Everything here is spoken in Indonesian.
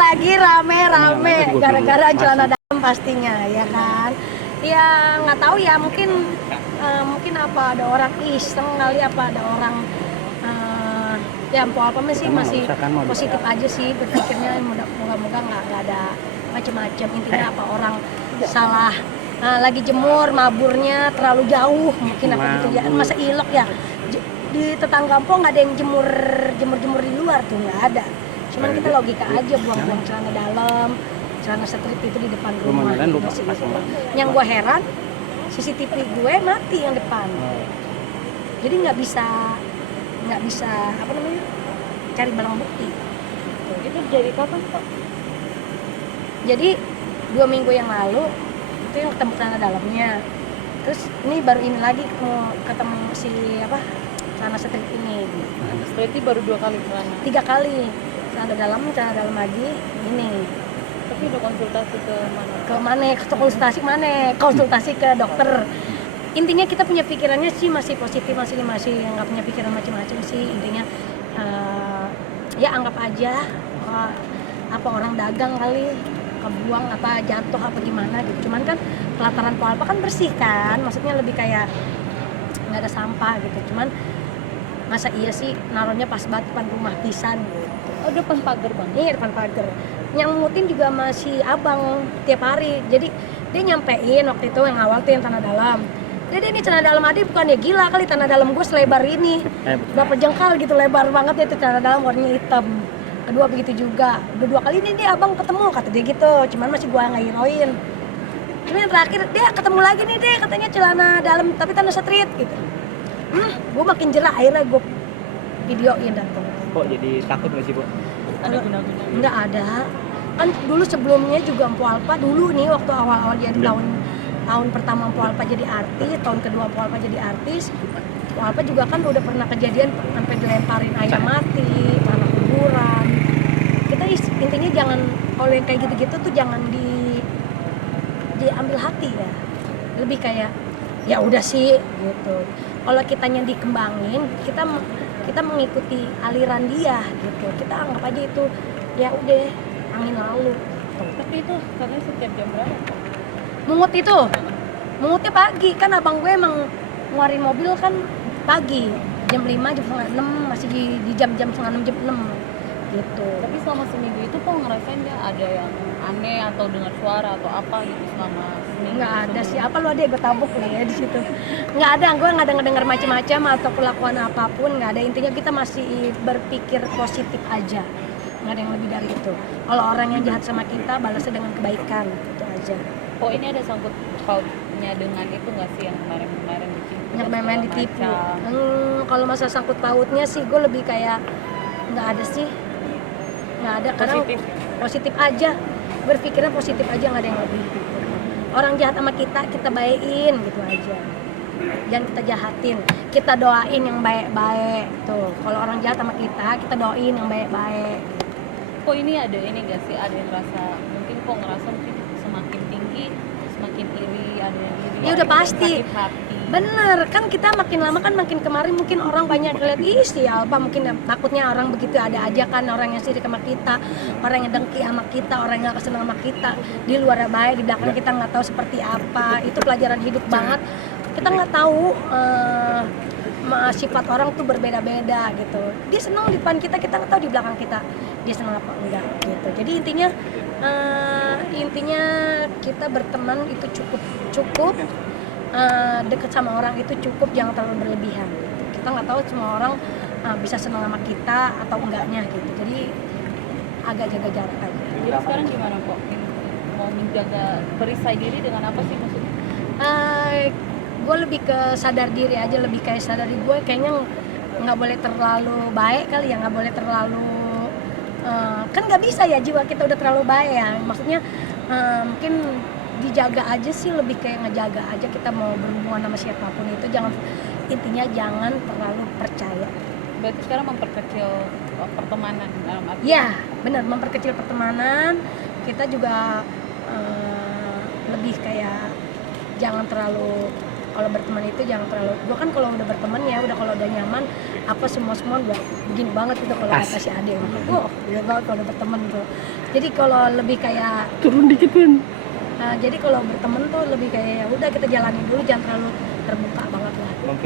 Lagi rame gara-gara celana dalam pastinya ya kan. Ya nggak tahu ya, mungkin apa ada orang iseng kali, apa ada orang ya apa masih positif aja sih berpikirnya. Moga-moga nggak ada macam-macam. Intinya apa orang salah lagi jemur, maburnya terlalu jauh mungkin apa gitu ya. Masa ilok ya di tetangga kampung nggak ada yang jemur di luar tuh, nggak ada. Cuman kita logika aja buang-buang celana dalam, celana street itu di depan rumah. Yang gue heran, CCTV gue mati yang depan. Jadi nggak bisa apa namanya, cari barang bukti. Itu dari kapan Pak? Jadi 2 minggu yang lalu itu yang ketemu celana dalamnya. Terus ini baru ini lagi ketemu si apa celana street ini. Berarti baru 2 kali celana? 3 kali. Celana dalam lagi ini. Tapi udah konsultasi ke mana? Konsultasi ke dokter. Intinya kita punya pikirannya sih masih positif, masih nggak punya pikiran macam-macam sih. Intinya ya anggap aja apa orang dagang kali, kebuang apa jatuh apa gimana gitu. Cuman kan pelataran Poalpa kan bersih kan, maksudnya lebih kayak nggak ada sampah gitu. Cuman masa iya sih naruhnya pas banget depan rumah pisan gitu. Oh, depan pagar Bang? Iya, depan pagar. Yang ngutin juga masih abang tiap hari. Jadi dia nyampein waktu itu yang awal tuh yang tanah dalam. Jadi ini tanah dalam Adi bukannya gila kali, tanah dalam gue selebar ini. Berapa jengkal gitu, lebar banget ya itu tanah dalam, warnanya hitam. Kedua begitu juga. Udah 2 kali ini dia abang ketemu, kata dia gitu. Cuman masih gue nggak hirauin. Cuma yang terakhir dia ketemu lagi nih deh, katanya celana dalam tapi tanah street gitu. Gue makin jerah, akhirnya gue videoin datang. Kok jadi takut nggak sih Bu? Ada guna-guna? Nggak ada. Kan dulu sebelumnya juga Empu Alpa dulu nih waktu awal-awal jadi tahun pertama Empu Alpa jadi artis, tahun kedua Empu Alpa jadi artis. Empu Alpa juga kan udah pernah kejadian sampai dilemparin ayam mati, tanah kuburan. Kita intinya jangan, kalau yang kayak gitu-gitu tuh jangan diambil hati ya. Lebih kayak ya udah sih gitu. Kalau kitanya dikembangin, kita mengikuti aliran dia gitu. Kita anggap aja itu ya udah angin lalu. Tapi itu karena setiap jam berapa? Mungutnya pagi kan, abang gue emang ngeluarin mobil kan pagi jam 5, jam 5:30, masih di jam-jam 5:30, jam 6 gitu. Tapi selama seminggu itu kok ngerasain nggak ada yang aneh atau dengar suara atau apa gitu selama seminggu? Nggak ada sih, apa lu ada gue tabuk nih ya di situ. Nggak ada, gue nggak ada ngedengar macam-macam atau kelakuan apapun, nggak ada. Intinya kita masih berpikir positif aja, nggak ada yang lebih dari itu. Kalau orang yang jahat sama kita balasnya dengan kebaikan, itu aja. Oh, ini ada sangkut pautnya dengan itu nggak sih yang kemarin ditipu? Yang kemarin ditipu. Kalau masa sangkut pautnya sih gue lebih kayak nggak ada sih, nggak ada. Karena positif aja, berpikirnya positif aja, nggak ada yang lebih. Orang jahat sama kita baikin gitu aja. Jangan kita jahatin, kita doain yang baik-baik tuh. Kalau orang jahat sama kita doain yang baik-baik. Kok ini ada ini nggak sih? Ada yang ngerasa mungkin semakin tinggi semakin iri, ada yang iri. Ya udah pasti. Hati. Bener, kan kita makin lama kan makin kemarin mungkin orang banyak lihat, ih si Alpa mungkin takutnya orang begitu, ada aja kan orang yang sirik sama kita, orang yang dengki sama kita, orang yang gak kesenang sama kita. Di luar baik, di belakang kita nggak tahu seperti apa. Itu pelajaran hidup banget. Kita nggak tahu sifat orang tuh berbeda-beda gitu. Dia senang di depan kita nggak tahu di belakang kita dia senang apa enggak gitu. Jadi intinya kita berteman itu cukup. Deket sama orang itu cukup, jangan terlalu berlebihan gitu. Kita nggak tahu semua orang bisa senang sama kita atau enggaknya gitu. Jadi agak jaga jarak aja. Jadi sekarang gimana kok? Mau menjaga perisai diri dengan apa sih maksudnya? Gue lebih ke sadar diri aja, lebih kayak sadar diri gue kayaknya nggak boleh terlalu baik kali ya, nggak boleh terlalu kan nggak bisa ya, jiwa kita udah terlalu baik ya. Maksudnya mungkin dijaga aja sih, lebih kayak ngejaga aja. Kita mau berhubungan sama siapapun itu intinya jangan terlalu percaya. Berarti sekarang memperkecil pertemanan dalam arti? Ya benar, memperkecil pertemanan. Kita juga lebih kayak jangan terlalu, kalau berteman itu jangan terlalu, gue kan kalau udah berteman ya udah, kalau udah nyaman apa semua udah begini banget gitu kalau kata si Ade, gue udah banget kalau udah berteman tuh. Jadi kalau lebih kayak turun dikit pun. jadi kalau berteman tuh lebih kayak ya udah kita jalani dulu, jangan terlalu terbuka banget lah.